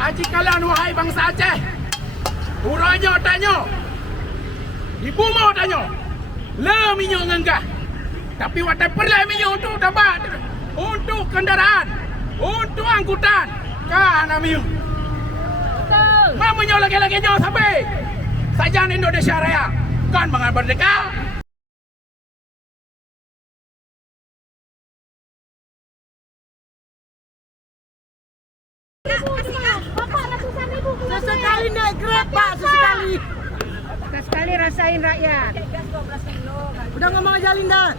Aji kalian wahai bangsa Aceh, uranyo tanyo, ibu mau tanyo, le minyak ngenggah. Tapi watai perlu minyak untuk dapat, untuk kendaraan, untuk angkutan, kan minyak. Mau minyak lagi-lagi nyo sampai sajan Indonesia Raya, kan bangan merdeka. Sesekali naik Grab, Pak, sesekali. Sekali rasain rakyat. Udah ngomong aja Linda.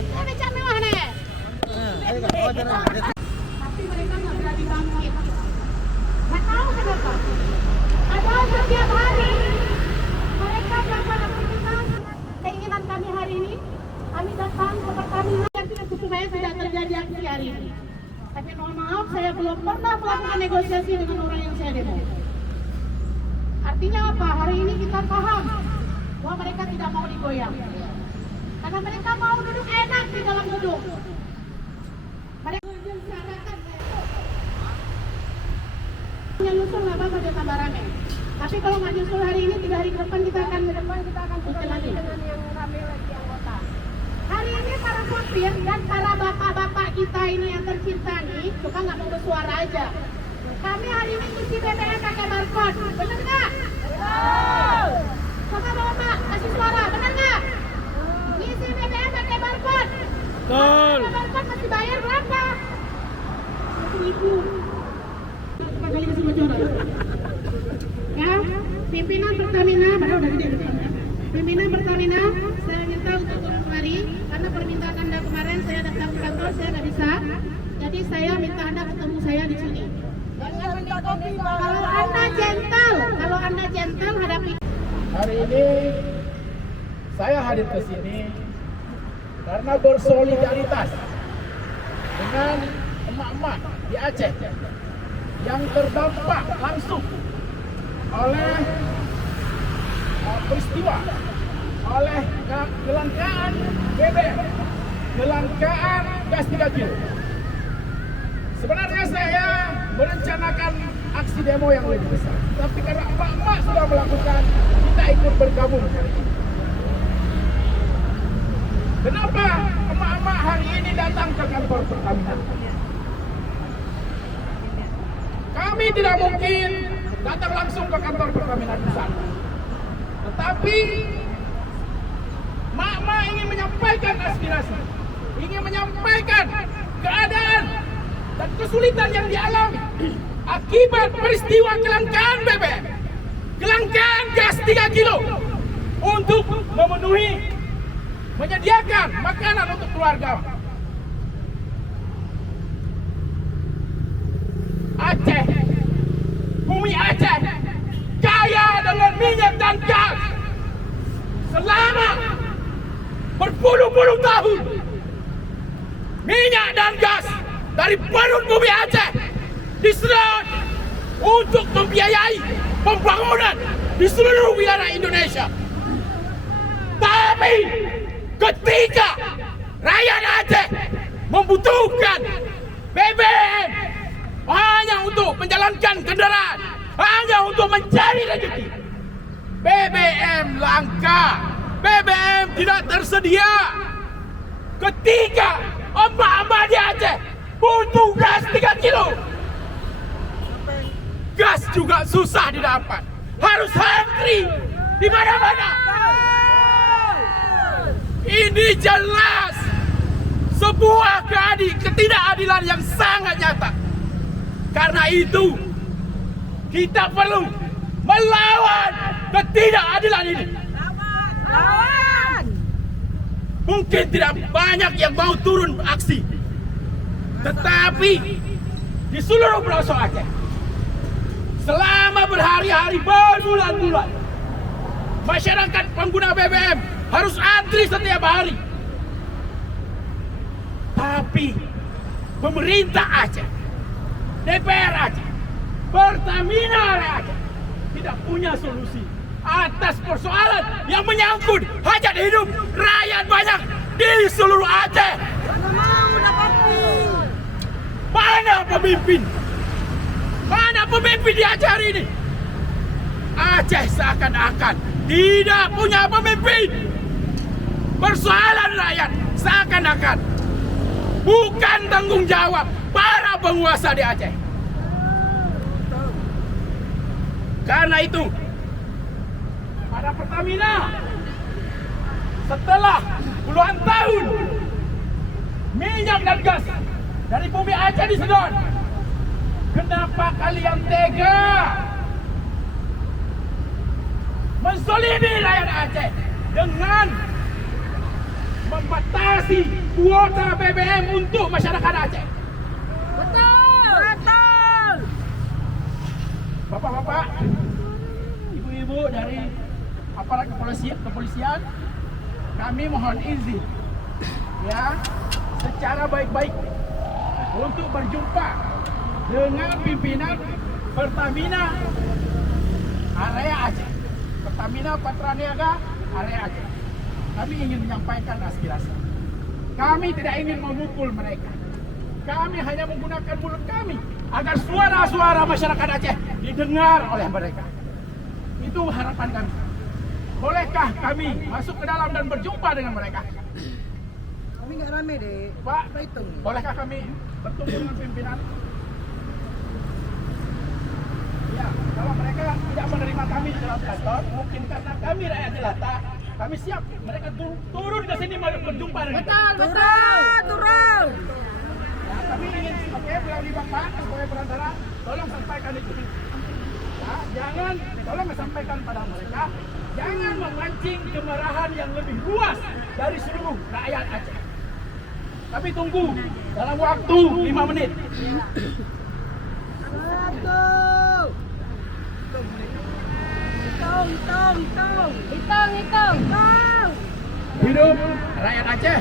Ini becak mewah nih. Tapi mereka nggak berani bangkit. Nggak tahu kenapa. Padahal setiap hari mereka melakukan aktivitas. Keinginan kami hari ini, kami datang ke Pertamina yang tidak supaya tidak terjadi aksi hari ini. Tapi mohon maaf, saya belum pernah melakukan negosiasi dengan orang yang saya demo. Artinya apa? Hari ini kita paham bahwa mereka tidak mau digoyang. Karena mereka mau duduk enak di dalam gedung. Mereka mengisyaratkan nyusul nggak apa-apa dia tambah rame. Tapi kalau nggak nyusul hari ini, 3 hari ke depan kita akan nyusul lagi dengan yang rame lagi anggota. Hari ini para sopir dan para bapak-bapak kita ini yang tercinta nih, suka nggak mau bersuara aja. Kami hari ini isi BBM pakai barcode, bener nggak? Coba bapak kasih suara, bener nggak? Isi BBM pakai barcode. Betul. Barcode masih bayar berapa? 1.000. Kali masih bocoran. Ya, pimpinan Pertamina, padahal udah gede. Pimpinan Pertamina, saya minta untuk turun kemari karena permintaan Anda kemarin saya datang ke kantor, saya nggak bisa. Jadi saya minta Anda ketemu saya di sini. Kalau Anda gentle hadapi. Hari ini saya hadir ke sini karena bersolidaritas dengan emak-emak di Aceh yang terdampak langsung oleh peristiwa, oleh kelangkaan BBM, kelangkaan gas 3 kilo. Sebenarnya saya merencanakan aksi demo yang lebih besar, tapi karena emak-emak sudah melakukan, kita ikut bergabung. Kenapa emak-emak hari ini datang ke kantor Pertamina? Kami tidak mungkin datang langsung ke kantor Pertamina di sana. Tetapi emak-emak ingin menyampaikan aspirasi, ingin menyampaikan keadaan dan kesulitan yang dialami akibat peristiwa kelangkaan BBM, kelangkaan gas 3 kilo untuk menyediakan makanan untuk keluarga. Aceh, bumi Aceh kaya dengan minyak dan gas selama berpuluh-puluh tahun. Minyak dan gas dari perut bumi Aceh diserap untuk membiayai pembangunan di seluruh wilayah Indonesia. Tapi ketika rakyat Aceh membutuhkan BBM hanya untuk menjalankan kendaraan, hanya untuk mencari rezeki, BBM langka, BBM tidak tersedia. Ketika emak-emak di Aceh butuh gas 3 kilo, gas juga susah didapat, harus antri di mana-mana. Ini jelas sebuah ketidakadilan yang sangat nyata. Karena itu kita perlu melawan ketidakadilan ini. Lawan. Mungkin tidak banyak yang mau turun aksi, tetapi di seluruh pelosok Aceh selama berhari-hari, berbulan-bulan, masyarakat pengguna BBM harus antri setiap hari. Tapi pemerintah Aceh, DPR Aceh, Pertamina Aceh tidak punya solusi atas persoalan yang menyangkut hajat hidup rakyat banyak di seluruh Aceh. Mana mau dapat Mana pemimpin? Mana pemimpin di Aceh hari ini? Aceh seakan-akan tidak punya pemimpin. Persoalan rakyat seakan-akan bukan tanggung jawab para penguasa di Aceh. Karena itu, pada Pertamina, setelah puluhan tahun minyak dan gas dari bumi Aceh disedot, kenapa kalian tega menzalimi rakyat Aceh dengan membatasi kuota BBM untuk masyarakat Aceh? Betul. Betul. Bapak-bapak, ibu-ibu dari aparat kepolisian, kami mohon izin ya secara baik-baik untuk berjumpa dengan pimpinan Pertamina area Aceh, Pertamina Patraniaga area Aceh. Kami ingin menyampaikan aspirasi. Kami tidak ingin memukul mereka. Kami hanya menggunakan mulut kami agar suara-suara masyarakat Aceh didengar oleh mereka. Itu harapan kami. Bolehkah kami masuk ke dalam dan berjumpa dengan mereka? Kami nggak rame deh. Pak, Kita hitung. bolehkah kami bertemu dengan pimpinan? Ya, kalau mereka tidak menerima kami di dalam kantor, mungkin karena kami rakyat jelata, kami siap. Mereka turun ke sini berjumpa dengan kami. Turun. Ya, kami ingin, oke, melalui Bapak sebagai perantara, tolong sampaikan itu. Ya, jangan, tolong sampaikan pada mereka, jangan memancing kemarahan yang lebih luas dari seluruh rakyat Aceh. Tapi tunggu dalam waktu 5 menit. Hitung. Hidup rakyat Aceh.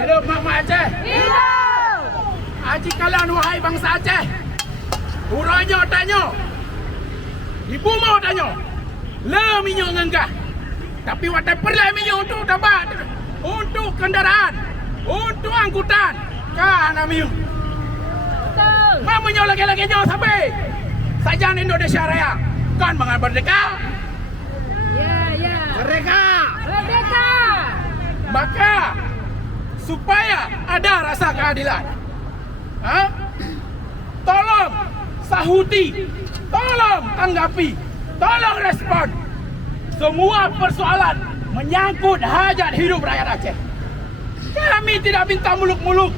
Hidup Mak Aceh. Aji kalian wahai bangsa Aceh. Uranyo tanyo. Ibu mau tanyo. Le minyo ngenggah. Tapi watai perle minyo untuk dapat. Untuk kendaraan. Untuk angkutan. Karena minyo. Ma minyo lagi-lagi nyo sampai. Sajan Indonesia Raya. Kan mengambil merdeka. Merdeka. Maka supaya ada rasa keadilan, tolong sahuti, tolong tanggapi, tolong respon semua persoalan menyangkut hajat hidup rakyat Aceh. Kami tidak minta muluk-muluk.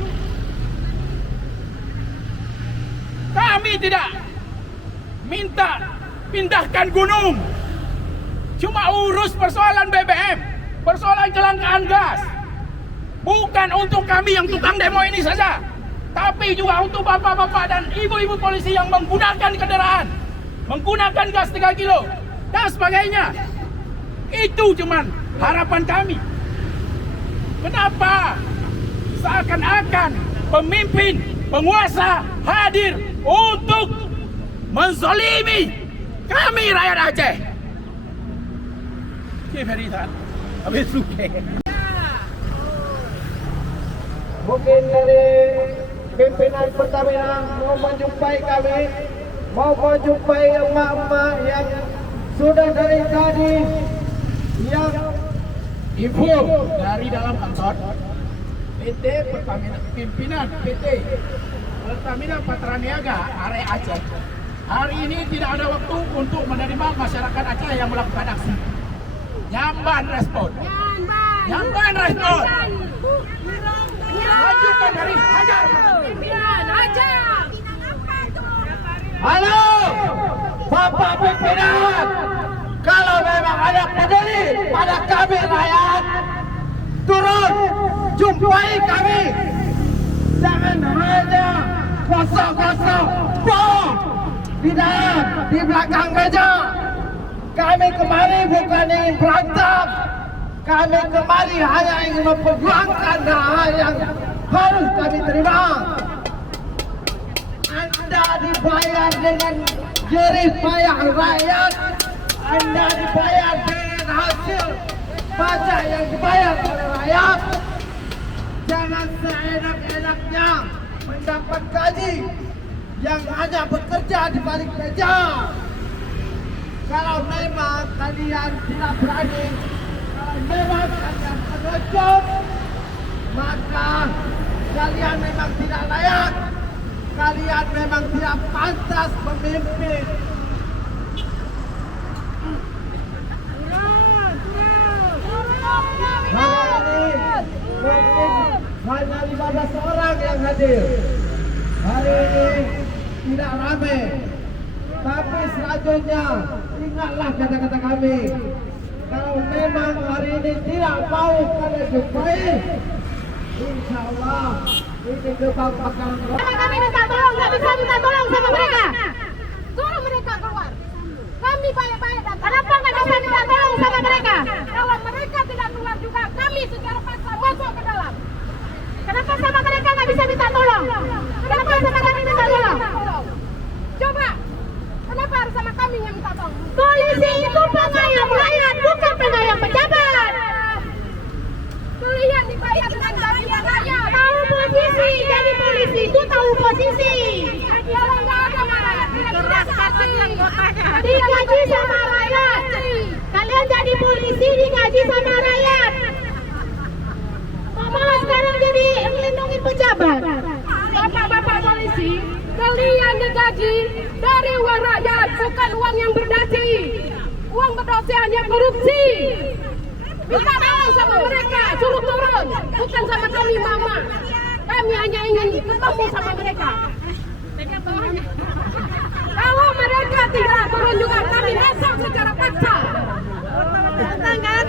Kami tidak minta pindahkan gunung. Cuma urus persoalan BBM, persoalan kelangkaan gas. Bukan untuk kami yang tukang demo ini saja, tapi juga untuk bapak-bapak dan ibu-ibu polisi yang menggunakan kendaraan, menggunakan gas 3 kilo dan sebagainya. Itu cuman harapan kami. Kenapa seakan-akan pemimpin, penguasa hadir untuk menzalimi kami rakyat Aceh? Habis suke. Mungkin dari pimpinan Pertamina mau menjumpai kami, mau menjumpai emak-emak yang sudah dari tadi yang Info dari dalam kantor PT Pertamina, pimpinan PT Pertamina Patraniaga area Aceh. Hari ini tidak ada waktu untuk menerima masyarakat Aceh yang melakukan aksi. Nyamban respon. Nyamban respon. Lanjutkan dari hajar. halo Bapak pimpinan, kalau memang ada peduli pada kami rakyat, turun jumpai kami, jangan hanya kosong-kosong bom di belakang meja. Kami kemari bukan ingin berantem, kami kemari hanya ingin memperjuangkan hal yang harus kami terima. Anda dibayar dengan jerih payah rakyat, Anda dibayar dengan hasil pajak yang dibayar oleh rakyat. Jangan seenak-enaknya mendapat gaji yang hanya bekerja di balik meja. Kalau memang kalian tidak berani, kalau memang kalian pengecut, maka kalian memang tidak layak. Kalian memang tidak pantas memimpin. Hari ini hanya 15 orang yang hadir. Hari ini tidak ramai. Tapi selanjutnya ingatlah kata-kata kami. Kalau memang hari ini tidak mau kalian jumpai, insya Allah ini gerbang bakalan Kami minta tolong, nggak bisa minta tolong sama mereka. Suruh mereka keluar. Kami baik-baik dan kenapa nggak bisa minta tolong sama mereka? Kalau mereka tidak keluar juga, kami secara paksa masuk ke dalam. Kenapa sama mereka nggak bisa minta tolong? Kenapa sama kami minta tolong? Coba, kenapa harus sama kami yang minta tolong? Polisi itu pengayom rakyat, bukan pengayom pejabat. Kalian dibayar dengan gaji rakyat. Tahu posisi, jadi polisi itu tahu posisi. Kalau nggak ada rakyat, digaji sama rakyat. Kalian jadi polisi digaji sama rakyat. Malah sekarang jadi melindungi pejabat. Bapak-bapak polisi, kalian digaji dari uang rakyat, bukan uang yang berdasi. Uang berdasi hanya korupsi. Minta tolong sama mereka, suruh turun, bukan sama kami mama. Kami hanya ingin ketemu sama mereka. Kalau mereka tidak turun juga, kami masuk secara paksa. Ganteng kan?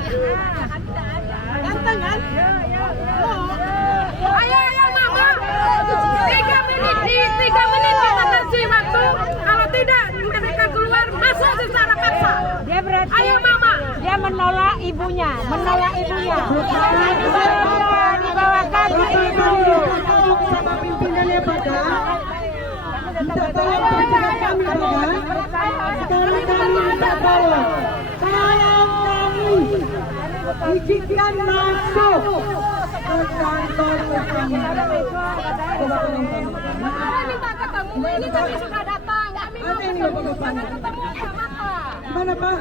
Ganteng kan? Ayo mama, 3 menit kita kasih waktu. Kalau tidak mereka keluar, masuk secara paksa. Dia berarti Ayo mama. dia menolak ibunya. Dibawakan ke ibu. sama pimpinannya pada minta tolong pimpinan kami pada sekarang kami minta tolong kami izinkan masuk ke kantor kami. Kami minta ketemu, ini kami sudah datang. Kami mau ketemu sama Pak. Mana Pak?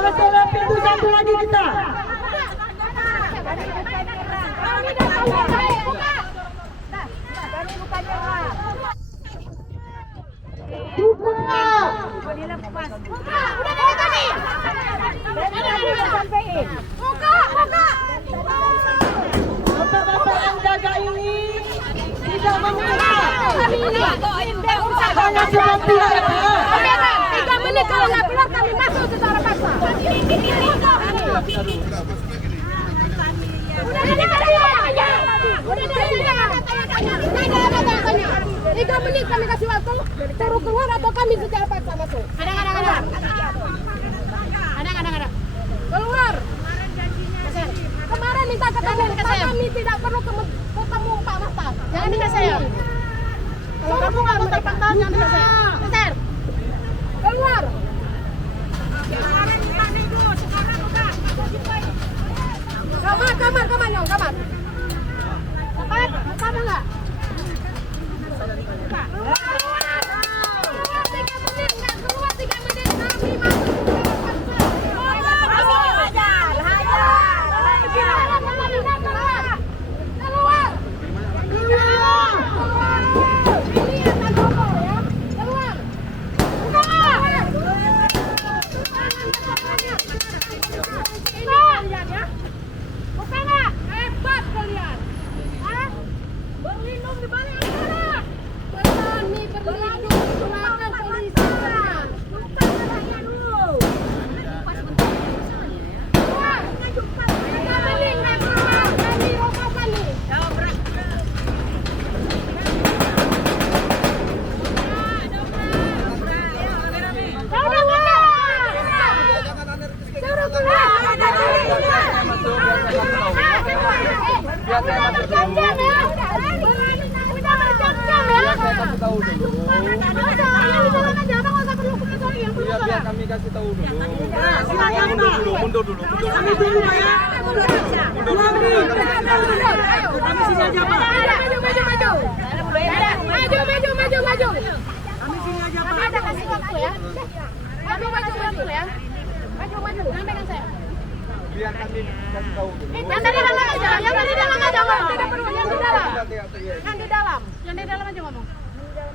Masalah pintu satu lagi kita. Buka. Bapak-bapak yang jaga ini tidak membuka. Hanya seperti itu. 3 menit kalau nggak keluar kami masuk secara paksa. Udah tanya. 3 menit kami kasih waktu, suruh keluar atau kami secara paksa masuk. Ada. Keluar. Kemarin minta ketemu, kami tidak perlu ketemu Pak Mahtar. Jangan minta saya. Kalau kamu nggak mau terpantau, jangan minta saya. Keser. Keluar. Kamar, Nyong, kamar. Kamar enggak? Keluar 3 menit, enggak keluar 3 menit kami masuk. Biar saya masuk dulu. Jam-jam ya. Udah berjam-jam ya. Saya kasih tahu dulu. Yang di dalam aja, Abang nggak usah perlu sorry, yang perlu Biar sorry. kami kasih tahu dulu. Silakan Pak. Mundur dulu. Kami tunggu Pak ya. 2 menit. Kami sini aja Pak. Maju. Kami sini aja Pak. Ada kasih waktu ya. Maju ya. Maju. Sampaikan saya. Biar kami kasih tahu dulu. Yang dari dalam aja, yang dari dalam aja ngomong. Tidak perlu yang di dalam. Yang di dalam aja ngomong.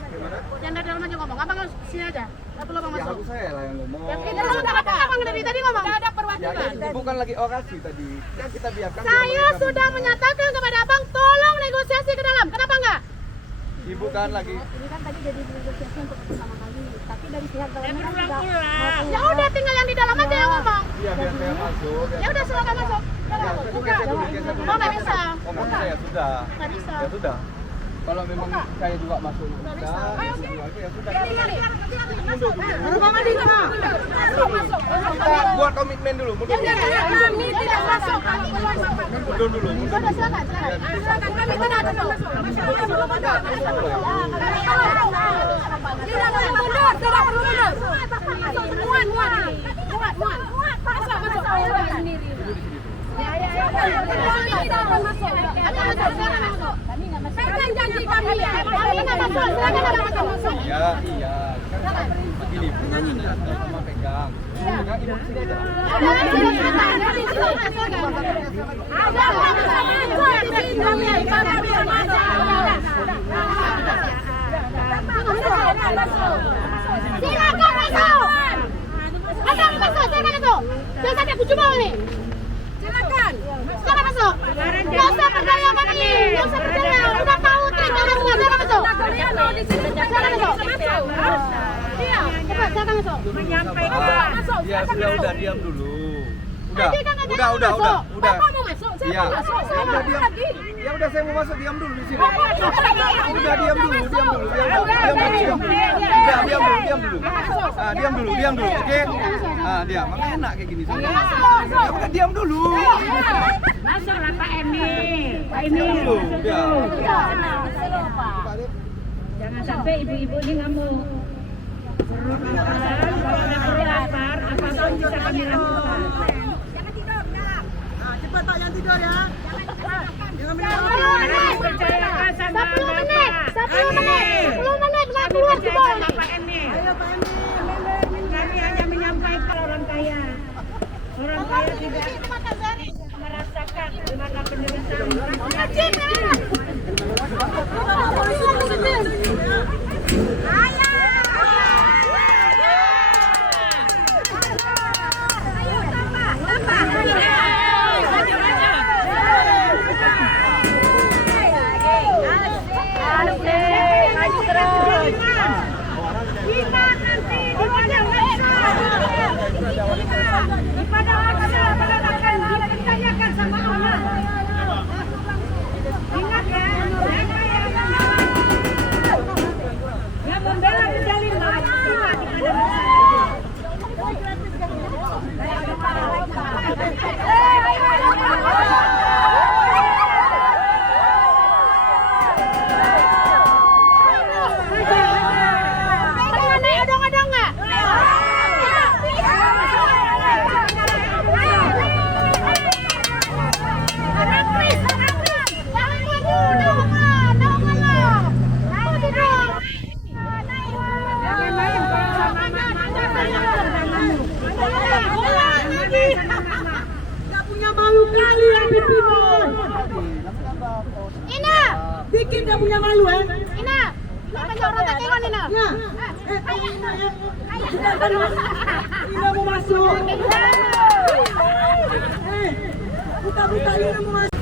Gimana? Yang dari dalam aja ngomong. Abang sini aja. Tidak perlu Abang Ya masuk. harus saya lah yang ngomong. Yang kita sudah apa Abang dari tadi ngomong? Tidak ada Ya perwakilan. ini bukan lagi orasi tadi. Ya kita biarkan. Saya sudah menyatakan kepada Abang tolong negosiasi ke dalam. Kenapa enggak? Ibu kan lagi. Ini kan tadi jadi negosiasi untuk pertama kali. Tapi dari pihak dalamnya kan sudah. Ya udah tinggal yang di dalam aja yang ngomong. Iya biar saya masuk. Ya udah silakan masuk. Buka. Oh nggak bisa. Oh nggak bisa ya sudah. Nggak bisa. Ya sudah. Kalau memang saya juga masuk. Ya sudah. Berapa menit Pak? Kita buat komitmen dulu. Mundur dulu. Kami tidak masuk. Mundur dulu. Sudah silakan. Kami tidak masuk. Tidak perlu mundur. Muat. Pegang janji kami ya. Kami nggak masuk. Silakan masuk. Ya iya. Kan begini. Sama pegang. Pegang ibu sini aja. Silakan masuk. Silakan masuk. Jangan sampai kucu bawah nih. Silakan masuk. Nggak usah percaya kami. Nggak usah percaya. Udah tahu trik orang semua. Silakan masuk. Silakan masuk. Iya, cepat silakan masuk. Menyampaikan. Ya sudah diam dulu. Udah. Bapak mau masuk, saya Iya. mau masuk. Saya Udah mau diam. lagi. Ya udah saya mau masuk diam dulu di sini. Bapak masuk. Udah diam dulu. Diam dulu. Oke. Ah, diam. Makanya enak kayak gini. Ya udah diam dulu. Masuklah Pak Emil. Pak Diam dulu. Ya. Jangan sampai ibu-ibu ini ngamuk. Kalau lapar, apapun bisa kami lakukan. Cepat Pak jangan tidur ya. Jangan Percayakan sama 10 menit. Bapak. 10 menit. 10 menit. Nggak Kami keluar percaya juga. sama Pak Emil. Ayo Pak Emil. Kami hanya menyampaikan orang kaya. Orang kaya tidak merasakan gimana penderitaan rakyat. Pernah naik odong-odong nggak? Gak punya malu kali yang Pipino. Ina, Dikit gak punya malu ya. Ina, apa orang tak kira Ina? Ya. Ina ya. Ina mau masuk. Buka-buka Ina mau masuk.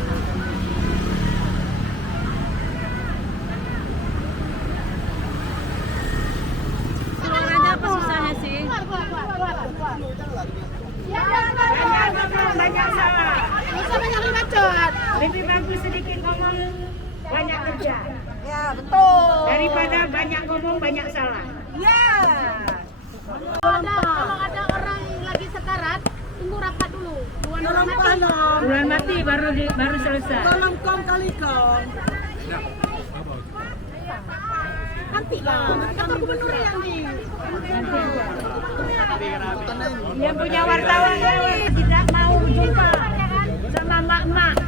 Banyak salah. Bisa banyak bacot. Lebih bagus sedikit ngomong, banyak kerja. Ya betul. Daripada banyak ngomong, banyak salah. Ya. Kalau ada orang lagi sekarat, tunggu rapat dulu. Tolong panom. Bulan mati baru selesai. Tolong kong kali kong. Nanti lah, kata gubernur yang di. Yang punya wartawan tidak mau jumpa sama mak-mak.